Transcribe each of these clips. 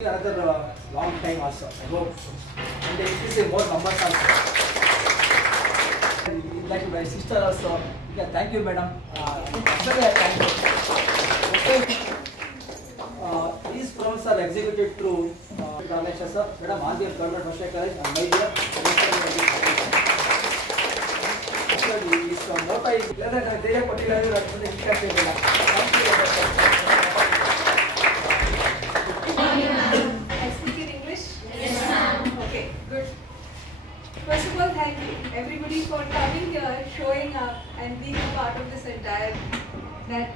Another long time also, I hope. And they increase more numbers also. Like my sister also. Yeah, thank you, madam. Thank you. These programs are executed through Ramesh sir, madam, RBF Government First College, and my dear. This motto is First of all, thank you everybody for coming here, showing up and being a part of this entire, that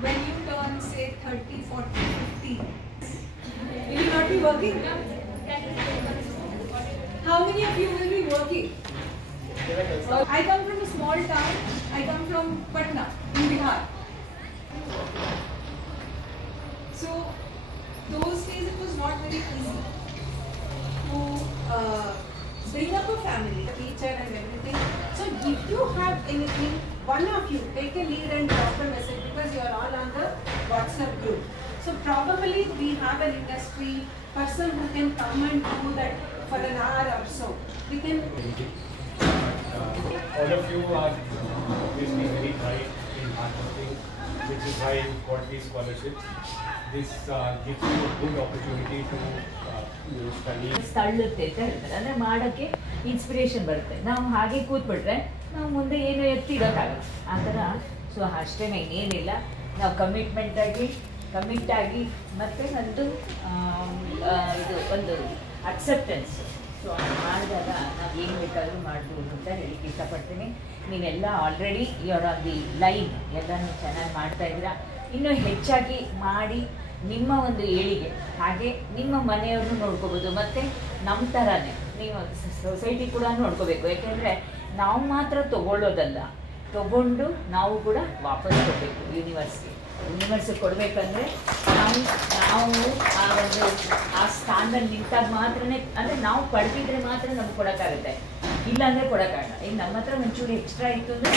when you turn say 30, 40, 50, will you not be working? How many of you will be working? I come from a small town, I come from Patna in Bihar. So those days it was not very easy to bring up a family, a teacher and everything. So if you have anything, one of you take a lead and drop a message, because you are all on the WhatsApp group. So probably we have an industry person who can come and do that for an hour or so. We can. All of you are obviously very bright in hardworking, which is why you got these scholarships. This gives you a good opportunity to study. ತಳ್ಳುತ್ತೆ ಅಂತ ಹೇಳ್ತಾರೆ, ಅಂದರೆ ಮಾಡೋಕ್ಕೆ inspiration ಬರುತ್ತೆ. ನಾವು ಹಾಗೆ ಕೂತ್ಬಿಟ್ರೆ ನಾವು ಮುಂದೆ ಏನು ಎತ್ತಿಡೋಕ್ಕಾಗಲ್ಲ ಆ ಥರ. ಸೊ ಅಷ್ಟೇ, ಇನ್ನೇನಿಲ್ಲ. ನಾವು ಕಮಿಟ್ ಆಗಿ ಮತ್ತು ಒಂದು ಇದು ಒಂದು ಅಕ್ಸೆಪ್ಟೆನ್ಸ್. ಸೊ ಅದು ಮಾಡಿದಾಗ ನಾವು ಏನು ಬೇಕಾದರೂ ಮಾಡ್ಬೋದು ಅಂತ ಹೇಳಕ್ಕೆ ಇಷ್ಟಪಡ್ತೀನಿ. ನೀವೆಲ್ಲ already your on the line, ಎಲ್ಲನೂ ಚೆನ್ನಾಗಿ ಮಾಡ್ತಾಯಿದ್ದೀರಾ. ಇನ್ನೂ ಹೆಚ್ಚಾಗಿ ಮಾಡಿ ನಿಮ್ಮ ಒಂದು ಏಳಿಗೆ, ಹಾಗೆ ನಿಮ್ಮ ಮನೆಯವ್ರನ್ನೂ ನೋಡ್ಕೋಬೋದು, ಮತ್ತು ನಮ್ಮ ಥರನೇ ನೀವು ಸೊಸೈಟಿ ಕೂಡ ನೋಡ್ಕೋಬೇಕು. ಯಾಕೆಂದರೆ ನಾವು ಮಾತ್ರ ತೊಗೊಳ್ಳೋದಲ್ಲ, ತೊಗೊಂಡು ನಾವು ಕೂಡ ವಾಪಸ್ ಕೊಡಬೇಕು ಯೂನಿವರ್ಸಿಟಿ ಕೊಡಬೇಕಂದ್ರೆ ನಾವು ಆ ಸ್ಥಾನದಲ್ಲಿ ನಿಂತಾಗ ಮಾತ್ರನೇ, ಅಂದರೆ ನಾವು ಪಡೆದಿದ್ರೆ ಮಾತ್ರ ನಮ್ಗೆ ಕೊಡೋಕ್ಕಾಗುತ್ತೆ, ಇಲ್ಲಾಂದರೆ ಕೊಡೋಕ್ಕಾಗಲ್ಲ. ಈಗ ನಮ್ಮ ಹತ್ರ ಒಂಚೂರು ಎಕ್ಸ್ಟ್ರಾ ಇತ್ತು ಅಂದರೆ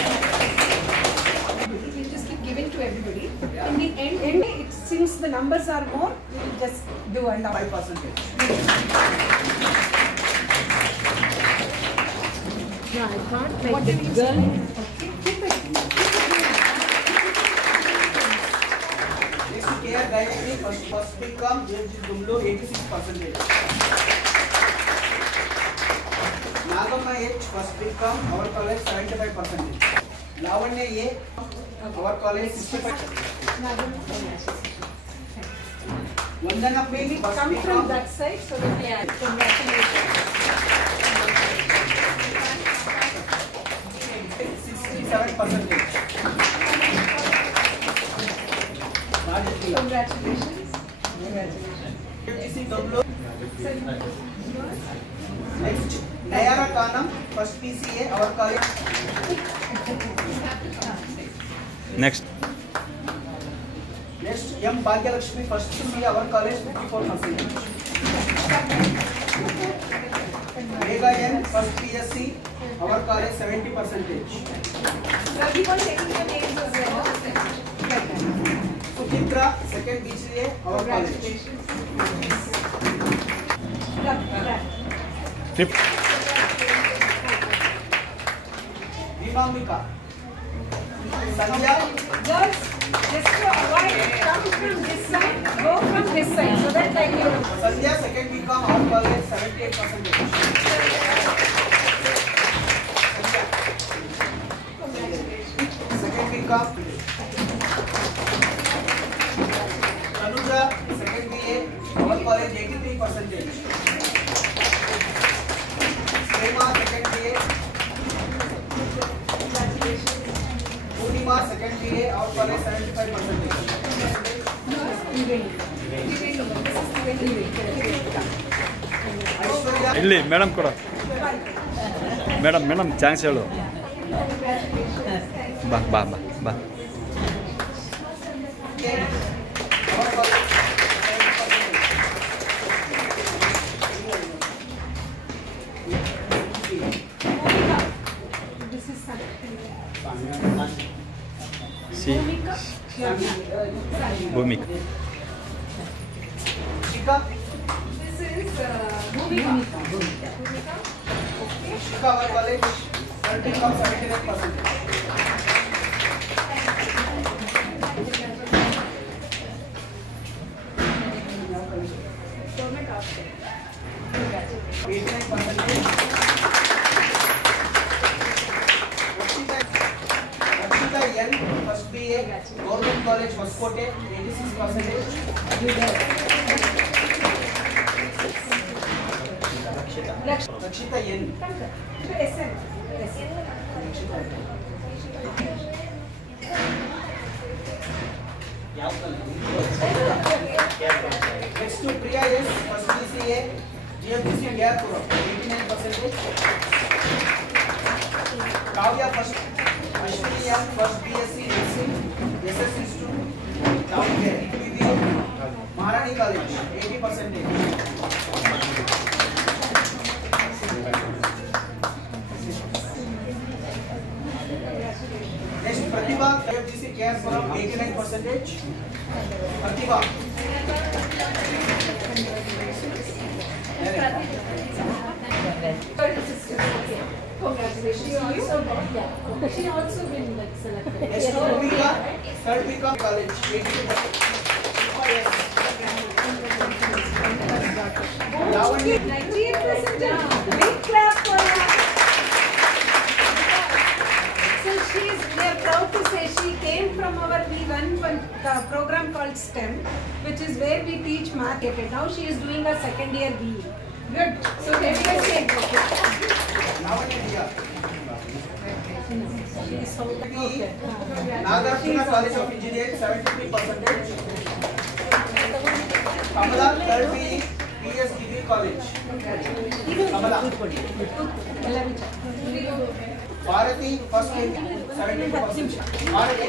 we'll just keep giving to everybody. Yeah. In the end since the numbers are more, we'll just do and 5%. Yeah, I can't like the girl. Next care directly first become Dumlo 86%. Nagamma H first become our college 75%. Lavanya A our college 65%. Vandana P come from that side, so that we are. Congratulations. 67%. Congratulations. Next, Nayara Khanam, first PCA, our college. Next, M. Bhagyalakshmi, first PCA, our college, 54%. Megha N, first PSC, our college, 70%. Keep on taking your names as well. Sukitra, second BCA, our college. Congratulations. fifth, Vimamika. Sandhya. Girls, just to avoid, come from this side, go from this side, so that like you. Sandhya, second BCom, our college, 78%. Congratulations. Second BCom. Tanuja, second BA, our college, 83%. Prema, second BA. Purnima, second BA, our college, 75%. Aishwarya. ಇಲ್ಲಿ madam ಕೊಡ. Madam chance ಹೇಳು. ಬಾ. Bhumika. Bhoomika. Shika, Bhumika. Bhumika. Bhumika. Okay. Shikawar College, third become 79%. Government hospital. 89%. Rakshita N, first BA, Government College, Hoskote, 86%. Rakshita N. SN. Next to Priya S, first BCA, GFGC Gayapura, 89%. Kavya first, Ashwini M, first BSc Nursing, SS Institute, Davangere. BBA, Maharani College, 80%. Next, Pratibha, GFGC Gayapura, 89%. Pratibha. Congratulations. She also been like selected. Next to Bhumika, third become college, 82%. Lavanya. 98%. Big clap for her. So we are proud to say she came from our, we run one program called STEM, which is where we teach math. Now she is doing her second year BE. Good. So let us say Lavanya Diya. she is so okay. Nagarjuna College of Engineering, 73%. Kamala, third BE, PS Degree College. Kamala. Bharati, first year, 72%. Bharati.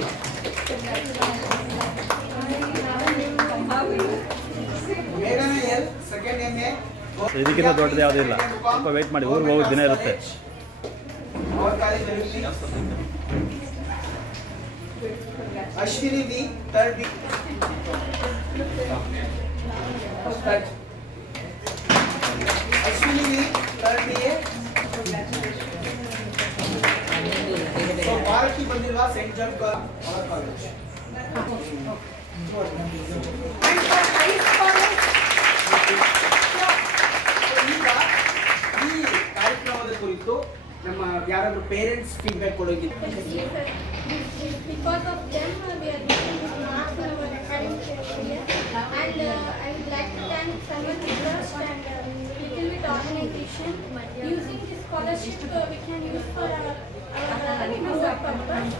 Megana L, second MA. ಇದಕ್ಕಿಂತ ದೊಡ್ಡದು ಯಾವುದೂ ಇಲ್ಲ. ಸ್ವಲ್ಪ weight ಮಾಡಿ, ಊರಿಗೆ ಹೋಗೋ ದಿನ ಇರುತ್ತೆ. Our college alumni. Ashwini V, third B. Ashwini V, third BA. So Bharati Bandirwa, St. John College, our college. And for high college, ಈಗ ಈ ಕಾರ್ಯಕ್ರಮದ ಕುರಿತು ನಮ್ಮ ಯಾರಾದ್ರೂ ಪೇರೆಂಟ್ಸ್ ಫೀಡ್ಬ್ಯಾಕ್ ಕೊಡೋಗಿತ್ತು. Because of them, we are getting this marks in our academic area. And I would like to thank Saman Trust and Little Bit Organization. Using this scholarship, we can use for our work purpose.